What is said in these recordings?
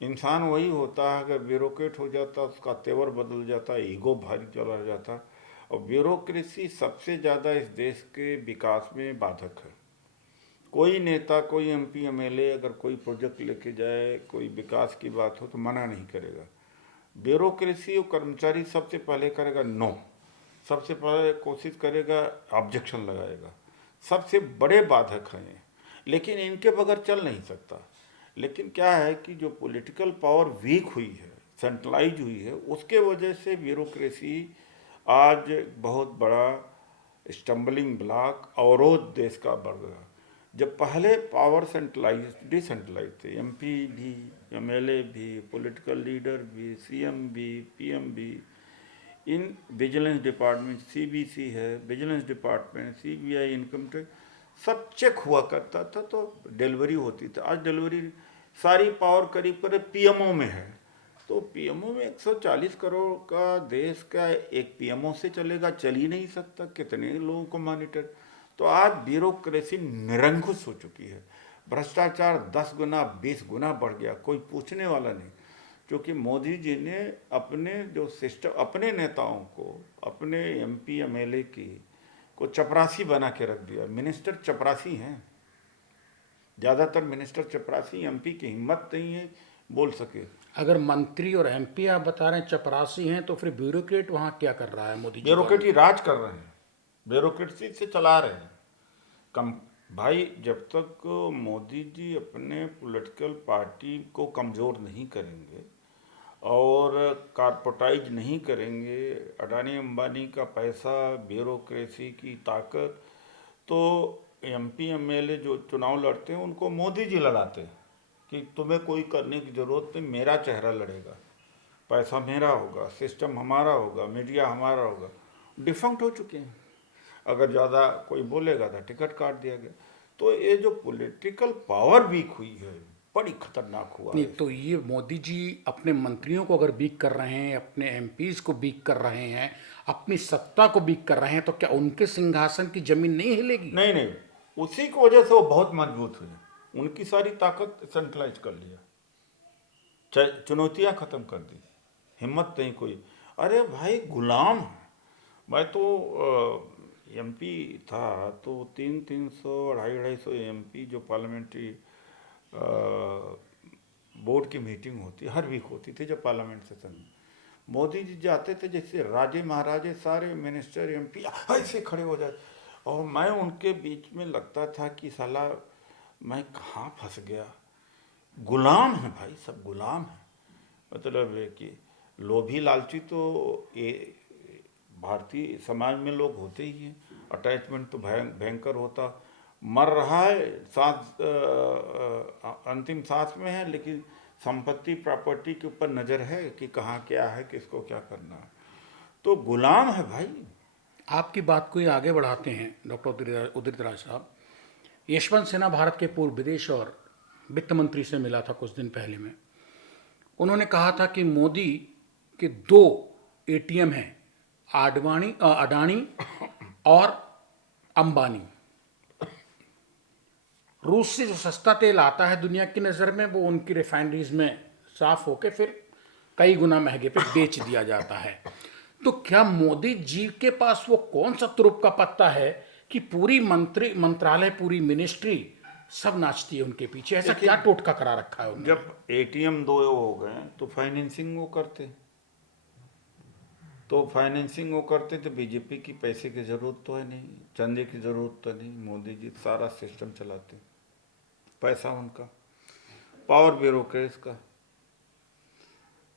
इंसान वही होता है, अगर ब्यूरोक्रेट हो जाता उसका तेवर बदल जाता, ईगो भारी चला जाता। और ब्यूरोक्रेसी सबसे ज़्यादा इस देश के विकास में बाधक है। कोई नेता, कोई एमपी एमएलए अगर कोई प्रोजेक्ट लेके जाए, कोई विकास की बात हो तो मना नहीं करेगा। ब्यूरोक्रेसी और कर्मचारी सबसे पहले करेगा नो, सबसे पहले कोशिश करेगा, ऑब्जेक्शन लगाएगा। सबसे बड़े बाधक हैं ये, लेकिन इनके बगैर चल नहीं सकता। लेकिन क्या है कि जो पॉलिटिकल पावर वीक हुई है, सेंट्रलाइज हुई है, उसके वजह से ब्यूरोक्रेसी आज बहुत बड़ा स्टम्बलिंग ब्लॉक, अवरोध देश का बढ़ गया। जब पहले पावर सेंट्रलाइज डिसेंट्रलाइज थे, एमपी भी, एमएलए भी, पॉलिटिकल लीडर भी, सीएम भी, पीएम भी, इन विजिलेंस डिपार्टमेंट, सीबीसी है vigilance department, CBI, income tax, सब चेक हुआ करता था तो डिलीवरी होती थी। आज डिलीवरी सारी पावर करीब करीब पीएमओ में है। तो पीएमओ में 140 करोड़ का देश का एक पीएमओ से चलेगा, चल ही नहीं सकता, कितने लोगों को मॉनिटर। तो आज ब्यूरोक्रेसी निरंकुश हो चुकी है। भ्रष्टाचार 10 गुना 20 गुना बढ़ गया, कोई पूछने वाला नहीं। क्योंकि मोदी जी ने अपने जो सिस्टम, अपने नेताओं को, अपने एमपी एमएलए की को चपरासी बना के रख दिया। मिनिस्टर चपरासी हैं, ज़्यादातर मिनिस्टर चपरासी, एमपी की हिम्मत नहीं है बोल सके। अगर मंत्री और एमपी आप बता रहे हैं चपरासी हैं, तो फिर ब्यूरोक्रेट वहाँ क्या कर रहा है मोदी जी द्वारा? ब्यूरोक्रेटी राज कर रहे हैं, ब्यूरोक्रेसी से चला रहे हैं। कम भाई, जब तक मोदी जी अपने पॉलिटिकल पार्टी को कमज़ोर नहीं करेंगे और कारपोटाइज नहीं करेंगे, अडानी अंबानी का पैसा, ब्यूरोक्रेसी की ताकत, तो एमपी एमएलए जो चुनाव लड़ते हैं उनको मोदी जी लड़ाते हैं कि तुम्हें कोई करने की ज़रूरत नहीं, मेरा चेहरा लड़ेगा, पैसा मेरा होगा, सिस्टम हमारा होगा, मीडिया हमारा होगा। डिफंक्ट हो चुके हैं। अगर ज़्यादा कोई बोलेगा तो टिकट काट दिया गया। तो ये जो पॉलिटिकल पावर वीक हुई है, बड़ी खतरनाक हुआ नहीं, है तो इससे। ये मोदी जी अपने मंत्रियों को अगर बीक कर रहे हैं, अपने एमपीज को बीक कर रहे हैं, अपनी सत्ता को बीक कर रहे हैं, तो क्या उनके सिंहासन की जमीन नहीं हिलेगी? नहीं नहीं, उसी की वजह से वो बहुत मजबूत हुए। उनकी सारी ताकत सेंट्रलाइज कर लिया, चुनौतियां खत्म कर दी, हिम्मत नहीं कोई। अरे भाई गुलाम है। मैं तो एमपी था, तो 300 250 एमपी जो पार्लियामेंट्री बोर्ड की मीटिंग होती, हर वीक होती थी जब पार्लियामेंट सेशन में। मोदी जी जाते थे, जैसे राजे महाराजे सारे मिनिस्टर एमपी ऐसे खड़े हो जाते, और मैं उनके बीच में लगता था कि साला मैं कहाँ फंस गया। गुलाम है भाई, सब गुलाम है। मतलब है कि लोभी लालची तो ये भारतीय समाज में लोग होते ही हैं। अटैचमेंट तो भयंकर होता। मर रहा है, सांस अंतिम सांस में है, लेकिन संपत्ति प्रॉपर्टी के ऊपर नज़र है कि कहाँ क्या है, किसको क्या करना है। तो गुलाम है भाई। आपकी बात को ही आगे बढ़ाते हैं डॉक्टर उदित राज साहब। यशवंत सिन्हा भारत के पूर्व विदेश और वित्त मंत्री से मिला था कुछ दिन पहले में। उन्होंने कहा था कि मोदी के दो एटीएम हैं, अडानी और अंबानी। रूस से जो सस्ता तेल आता है दुनिया की नज़र में, वो उनकी रिफाइनरीज में साफ होकर फिर कई गुना महंगे पे बेच दिया जाता है। तो क्या मोदी जी के पास वो कौन सा तुरुप का पत्ता है कि पूरी मंत्रालय, पूरी मिनिस्ट्री सब नाचती है उनके पीछे? ऐसा क्या देखिए, टोटका करा रखा है उन्होंने? जब एटीएम दो हो गए तो फाइनेंसिंग वो करते, तो फाइनेंसिंग वो करते तो बीजेपी की पैसे की ज़रूरत तो है नहीं, चंदे की ज़रूरत तो नहीं। मोदी जी सारा सिस्टम चलाते, पैसा उनका, पावर ब्यूरोक्रेट्स का।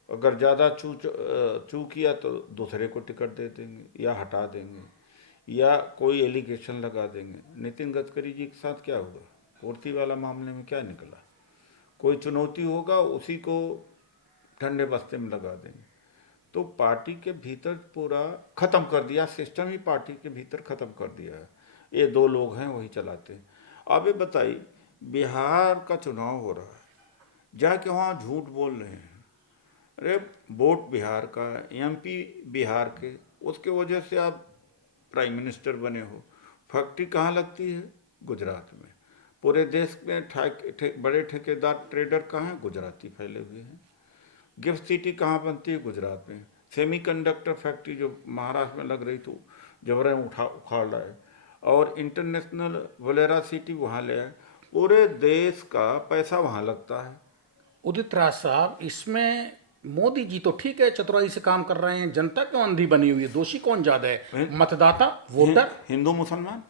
अगर ज़्यादा चू किया तो दूसरे को टिकट दे देंगे या हटा देंगे या कोई एलिगेशन लगा देंगे। नितिन गडकरी जी के साथ क्या हुआ, पूर्ति वाला मामले में क्या निकला? कोई चुनौती होगा उसी को ठंडे बस्ते में लगा देंगे। तो पार्टी के भीतर पूरा खत्म कर दिया, सिस्टम ही पार्टी के भीतर खत्म कर दिया है। ये दो लोग हैं वही चलाते हैं। अब ये बताइए, बिहार का चुनाव हो रहा है, जाके वहाँ झूठ बोल रहे हैं। अरे वोट बिहार का, एमपी बिहार के, उसके वजह से आप प्राइम मिनिस्टर बने हो। फैक्ट्री कहाँ लगती है? गुजरात में। पूरे देश में बड़े ठेकेदार ट्रेडर कहाँ हैं? गुजराती फैले हुए हैं। गिफ्ट सिटी कहाँ बनती है? गुजरात में। सेमीकंडक्टर फैक्ट्री जो महाराष्ट्र में लग रही थी जबरे उखाड़ रहा है, और इंटरनेशनल वलेरा सिटी वहाँ ले आए। पूरे देश का पैसा वहाँ लगता है। उदित राज साहब, इसमें मोदी जी तो ठीक है, चतुराई से काम कर रहे हैं, जनता क्यों अंधी बनी हुई है? दोषी कौन ज्यादा है, मतदाता, वोटर? हिंदू मुसलमान।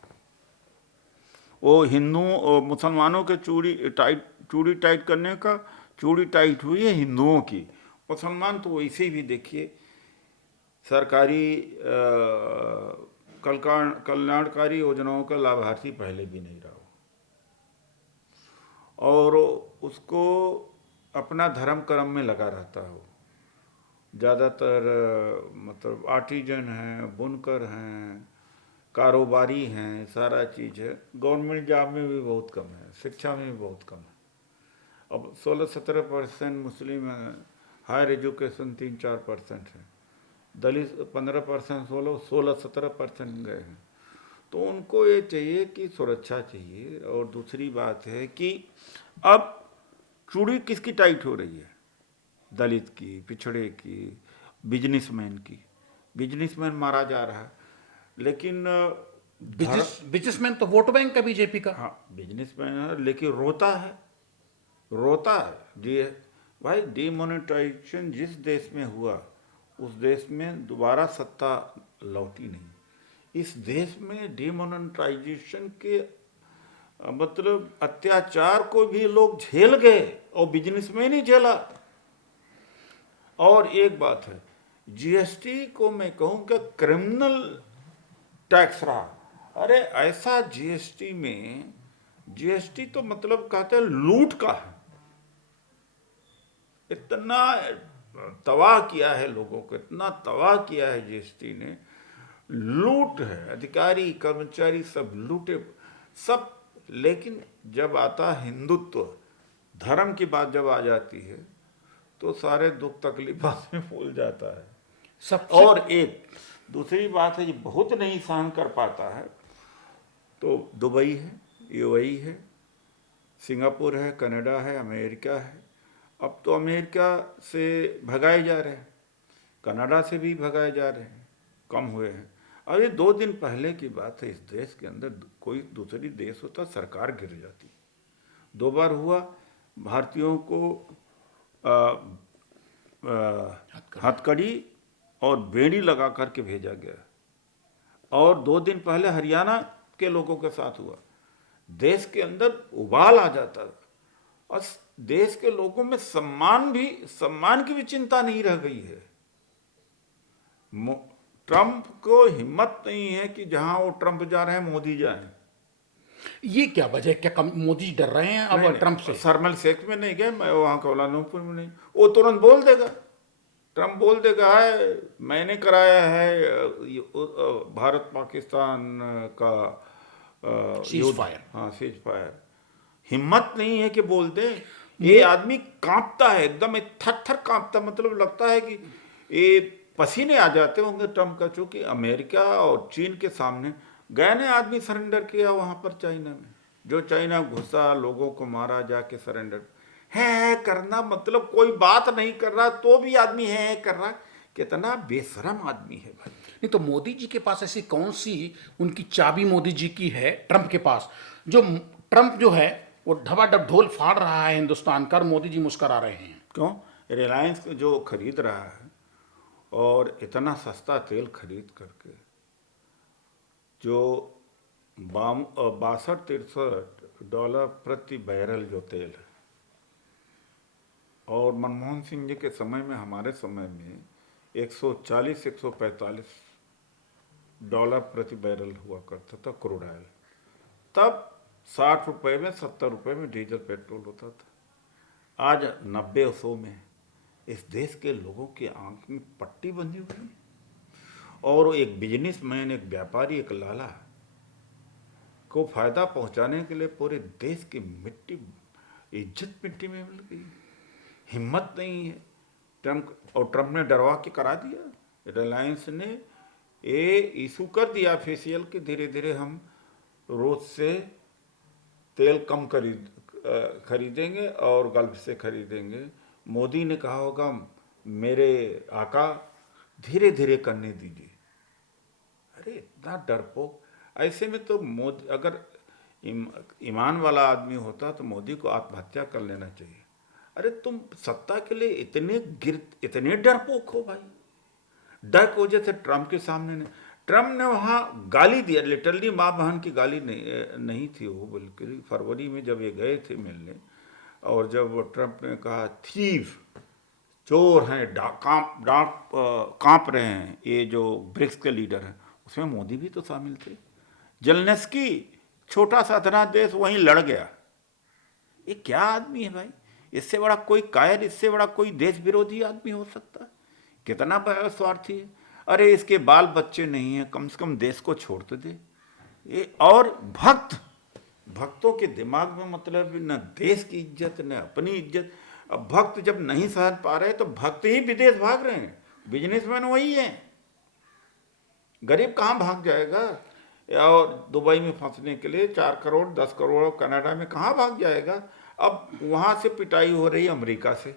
वो हिंदू और मुसलमानों के चूड़ी टाइट करने का, चूड़ी टाइट हुई है हिंदुओं की। मुसलमान तो वैसे भी देखिए सरकारी कल्याणकारी योजनाओं का लाभार्थी पहले भी नहीं रहा, और उसको अपना धर्म कर्म में लगा रहता हो। ज़्यादातर मतलब आर्टिजन हैं, बुनकर हैं, कारोबारी हैं, सारा चीज़ है। गवर्नमेंट जॉब में भी बहुत कम है, शिक्षा में भी बहुत कम है। अब 16-17% मुस्लिम हैं, हायर एजुकेशन 3-4% है, दलित 15%, 16-17% गए हैं। तो उनको ये चाहिए कि सुरक्षा चाहिए। और दूसरी बात है कि अब चूड़ी किसकी टाइट हो रही है? दलित की, पिछड़े की, बिजनेसमैन की। बिजनेसमैन मारा जा रहा है, लेकिन बिजनेसमैन तो वोट बैंक है बीजेपी का। हाँ, बिजनेसमैन है, लेकिन रोता है भाई डिमोनेटाइजेशन जिस देश में हुआ उस देश में दोबारा सत्ता लौटी नहीं। इस देश में डिमोनेटाइजेशन के मतलब अत्याचार को भी लोग झेल गए और बिजनेसमैन ही झेला। और एक बात है, जीएसटी को मैं कहूँ कि क्रिमिनल टैक्स रहा। अरे ऐसा जीएसटी तो मतलब कहते हैं लूट का है। इतना तबाह किया है लोगों को, इतना तबाह किया है जीएसटी ने, लूट है। अधिकारी कर्मचारी सब लूटे सब। लेकिन जब आता हिंदुत्व, धर्म की बात जब आ जाती है तो सारे दुख तकलीफ में भूल जाता है। सबसे और एक दूसरी बात है, ये बहुत नहीं सहन कर पाता है तो दुबई है, यूएई है, सिंगापुर है, कनाडा है, अमेरिका है। अब तो अमेरिका से भगाए जा रहे हैं, कनाडा से भी भगाए जा रहे हैं, कम हुए हैं। अरे 2 दिन पहले की बात है, इस देश के अंदर कोई दूसरी देश होता सरकार गिर जाती। 2 बार हुआ, भारतीयों को हथकड़ी और बेड़ी लगा करके भेजा गया। और 2 दिन पहले हरियाणा के लोगों के साथ हुआ। देश के अंदर उबाल आ जाता और देश के लोगों में सम्मान की भी चिंता नहीं रह गई है। ट्रंप को हिम्मत नहीं है कि जहां वो ट्रंप जा रहे हैं मोदी जाए। ये क्या वजह, क्या मोदी जी डर रहे हैं अब ट्रंप से? शर्मल शेख में नहीं गए, मैं वहां कोलालमपुर में नहीं, वो तुरंत बोल देगा, ट्रंप बोल देगा है मैंने कराया है भारत पाकिस्तान का सीज फायर। हाँ, सीज फायर। हिम्मत नहीं है कि बोल दे। ये आदमी कांपता है एकदम, थर थर कांपता, मतलब लगता है कि ये पसीने आ जाते होंगे ट्रंप का। चूंकि अमेरिका और चीन के सामने गए ने आदमी सरेंडर किया वहां पर चाइना में, जो चाइना घुसा, लोगों को मारा, जाके सरेंडर है करना, मतलब कोई बात नहीं कर रहा तो भी आदमी है कर रहा। कितना बेशरम आदमी है भाई। नहीं तो मोदी जी के पास ऐसी कौन सी उनकी चाबी मोदी जी की है ट्रंप के पास, जो ट्रंप जो है वो ढबाढब ढोल फाड़ रहा है हिंदुस्तान का और मोदी जी मुस्करा रहे हैं? क्यों? रिलायंस जो खरीद रहा है और इतना सस्ता तेल खरीद करके, जो $62-63 प्रति बैरल जो तेल है, और मनमोहन सिंह जी के समय में, हमारे समय में $140-145 प्रति बैरल हुआ करता था क्रूड ऑयल। तब 60 रुपए में, 70 रुपए में डीजल पेट्रोल होता था। आज 90 और 100 में। इस देश के लोगों की आंख में पट्टी बंधी हुई है। और एक बिजनेसमैन, एक व्यापारी, एक लाला को फायदा पहुंचाने के लिए पूरे देश की मिट्टी, इज्जत मिट्टी में मिल गई। हिम्मत नहीं है ट्रंप, और ट्रंप ने डरवा के करा दिया। रिलायंस ने ये इशू कर दिया फेशियल के, धीरे धीरे हम रोज से तेल कम खरीदेंगे और गल्फ से खरीदेंगे। मोदी ने कहा होगा मेरे आका धीरे धीरे करने दीजिए। अरे इतना डरपोक! ऐसे में तो मोदी अगर ईमान वाला आदमी होता तो मोदी को आत्महत्या कर लेना चाहिए। अरे तुम सत्ता के लिए इतने डरपोक हो भाई। डर की वजह से ट्रम्प के सामने ने ट्रम्प ने वहाँ गाली दिया, लिटरली माँ बहन की गाली नहीं थी वो, बल्कि फरवरी में जब ये गए थे मिलने, और जब ट्रम्प ने कहा थीव, चोर हैं, कांप रहे हैं ये जो ब्रिक्स के लीडर हैं, उसमें मोदी भी तो शामिल थे। जेलेंस्की छोटा सा अधना देश वहीं लड़ गया। ये क्या आदमी है भाई? इससे बड़ा कोई कायर, इससे बड़ा कोई देश विरोधी आदमी हो सकता है? कितना बड़ा स्वार्थी है। अरे इसके बाल बच्चे नहीं है, कम से कम देश को छोड़ तो दे। ये और भक्तों के दिमाग में मतलब न देश की इज्जत न अपनी इज्जत। अब भक्त जब नहीं सहन पा रहे तो भक्त ही विदेश भाग रहे हैं, बिजनेसमैन वही है। गरीब कहाँ भाग जाएगा? और दुबई में फंसने के लिए 4 करोड़ 10 करोड़ कनाडा में कहाँ भाग जाएगा? अब वहाँ से पिटाई हो रही है अमेरिका से।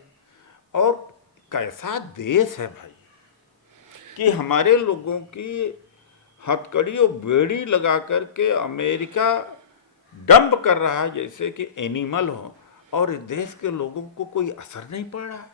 और कैसा देश है भाई कि हमारे लोगों की हथकड़ी और बेड़ी लगा करके अमेरिका डंप कर रहा है जैसे कि एनिमल हो, और इस देश के लोगों को कोई असर नहीं पड़ रहा है।